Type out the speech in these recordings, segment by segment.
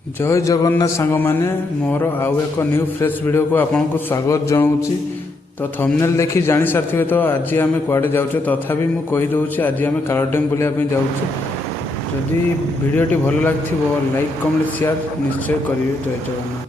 जय जगन्नाथ सांग मैंने मोर आउ एक न्यू फ्रेश वीडियो को आपको स्वागत जनाऊँगी। तो थंबनेल देखी जानी सारी तो आज आम कुआडे जाऊे तथापि मुझे कहीदे आज आम काल डैम बुलाया जाऊे। जदि भिडटी भल लगे लाइक कमेंट शेयर निश्चय करेंगे। जय जगन्नाथ।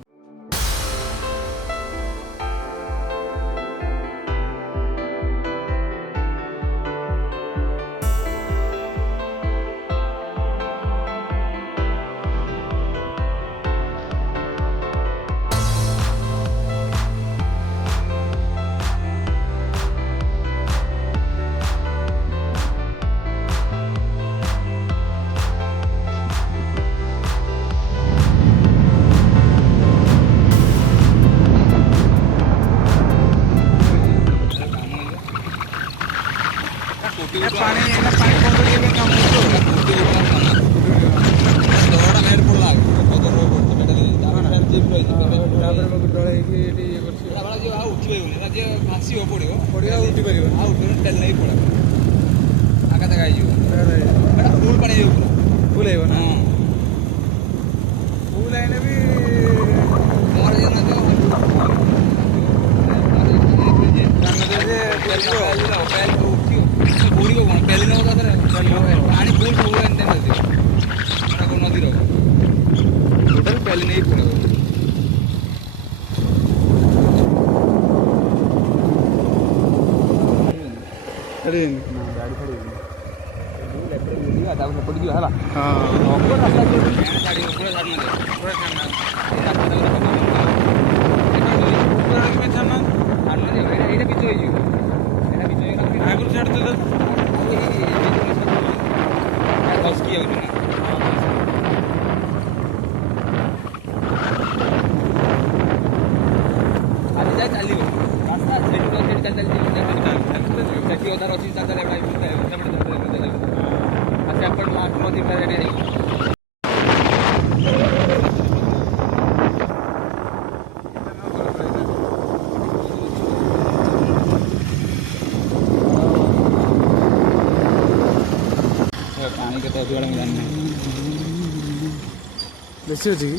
बेसी अच्छी कि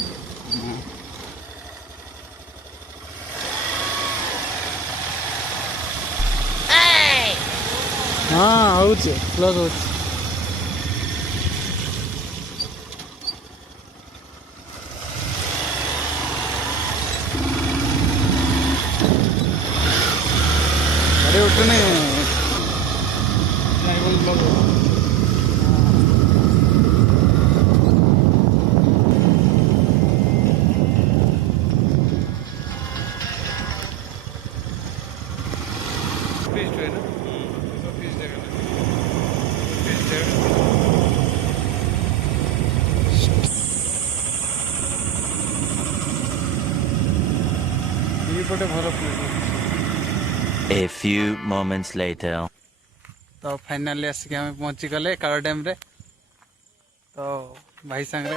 हाँ हो प्लस हो अरे उठने A few moments later. तो फाइनाली आसिक आम पहुँची गले काल डैम रे। तो भाई सांगे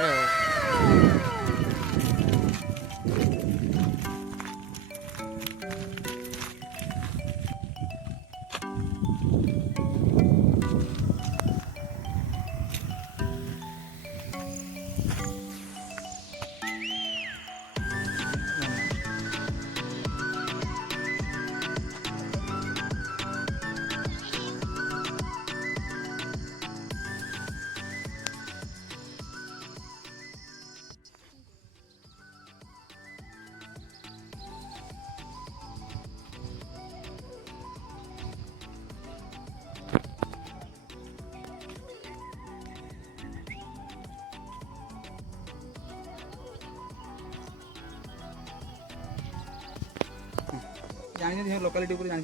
जानी लोकालिटी जानी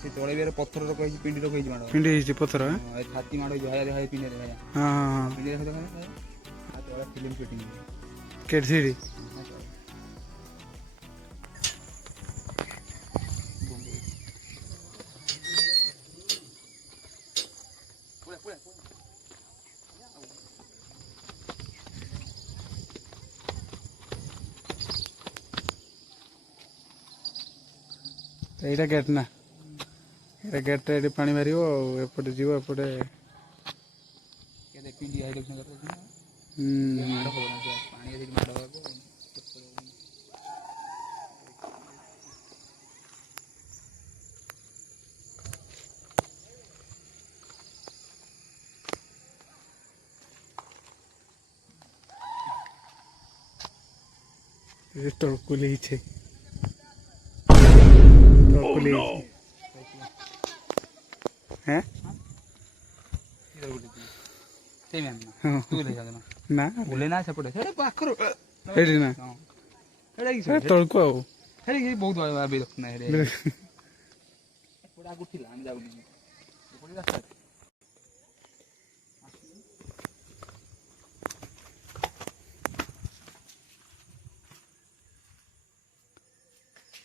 से तले भी पत्थर रखी पिंडी रखी माड़ पिंडी पत्थर छाती माड़ पिंडी हाँ पिंडी फिल्म शूटिंग केड़ी एटा गेट ना गेट रे पानी मारियो एपटे जीव एपटे ପିଣ୍ଡି ହାଇ ଦେଖୁନ ହୁଁ ମାଡ଼ ହବ ନା ସେ ପାଣି ଆସିକି ମାଡ଼ ହବ। ତଳକୁ ହେଇଛେ হ্যাঁ ସେଇ ମ୍ୟାମ୍ ନା ହଁ ତୁ ଦେଖା ଦେନା ନା ବୁଲେ ନା ସେପଟେ ସେଟା ପାଖରୁ ଏଇଠି ନା ହଁ ସେଟା କି ତଳକୁ ଆଉ ସେଟା କି ବହୁତ ଭାବେ ଦେଖୁନା ହେରେ ଏପଟେ ଆଗକୁ ଥିଲା ଆମେ ଯାଉନି ଏପଟେ ରାସ୍ତା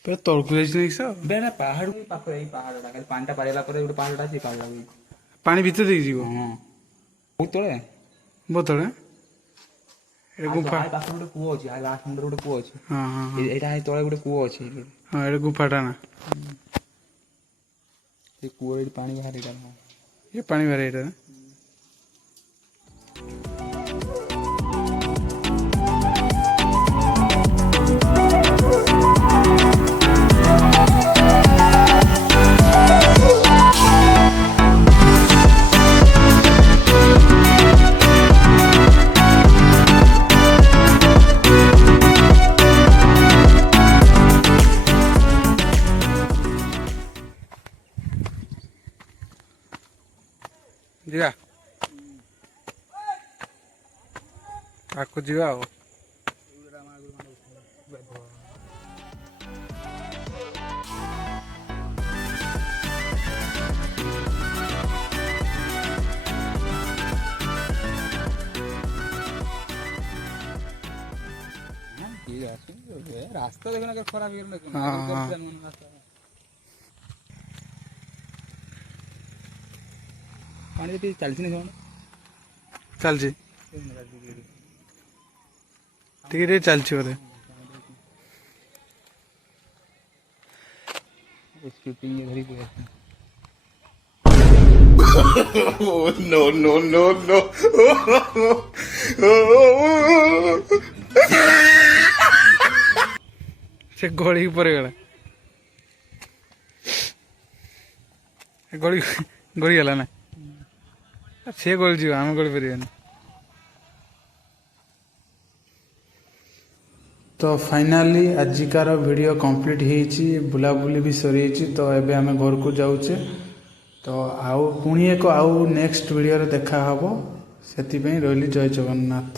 ପୁରା ତଳକୁ ଯାଇଛି ନାଇଁ ସାର୍ ବେନା ପାହାଡ଼ ପାଖରେ ଏଇ ପାହାଡ଼ଟା ଖାଲି ପାଣିଟା ପାରେଇଲା ପରେ ଗୋଟେ ପାହାଡ଼ଟା ଅଛି ପାହାଡ଼ଟା ପାଣି ଭିତରେ ଦେଇକି ଯିବ ହଁ ବହୁତ ତଳେ ବୋତଳେ ଏଇଟା ଗୁମ୍ଫା ଆଇ ପାଖରେ ଗୋଟେ କୂଅ ଅଛି ଆଇ ଲାଷ୍ଟ ମୁଣ୍ଡରେ ଗୋଟେ କୂଅ ଅଛି ହଁ ହଁ ହଁ ଏଇଟା ଆଇ ତଳେ ଗୋଟେ କୂଅ ଅଛି ହଁ ଏଇଟା ଗୁମ୍ଫାଟା ନା ସେ କୂଅ ଏଠି ପାଣି ବାହାରେ ଏଇଟା ଏ ପାଣି ବାହାରେ ଏଇଟା ନା ଯିବା ଆଗକୁ ଯିବା ଆଉ ରାସ୍ତା ଦେଖୁନ ଖରାପ ହେଇଗଲା ପାଣି ଟିକେ ଚାଲିଛି ନା ସେମାନେ ଚାଲିଛି ଟିକେ ଟିକେ ଚାଲିଛି ବୋଧେ ସ୍କିପିଂ ଧରି ପଳେଇ Oh, no, no, no, no. ସେ ଗଳିକି ପଡ଼ିଗଲା ଗଳିଗଲା ନା ସେ ଗଳିଯିବ ଆମେ ଗଳି ପାରିବାନି ତ ଫାଇନାଲି ଆଜିକାର ଭିଡ଼ିଓ କମ୍ପ୍ଲିଟ୍ ହେଇଛି ବୁଲାବୁଲି ବି ସରିଯାଇଛି ତ ଏବେ ଆମେ ଘରକୁ ଯାଉଛେ ତ ଆଉ ପୁଣି ଆଉ ନେକ୍ସଟ ଭିଡ଼ିଓରେ ଦେଖା ହେବ ସେଥିପାଇଁ ରହିଲି ଜୟ ଜଗନ୍ନାଥ।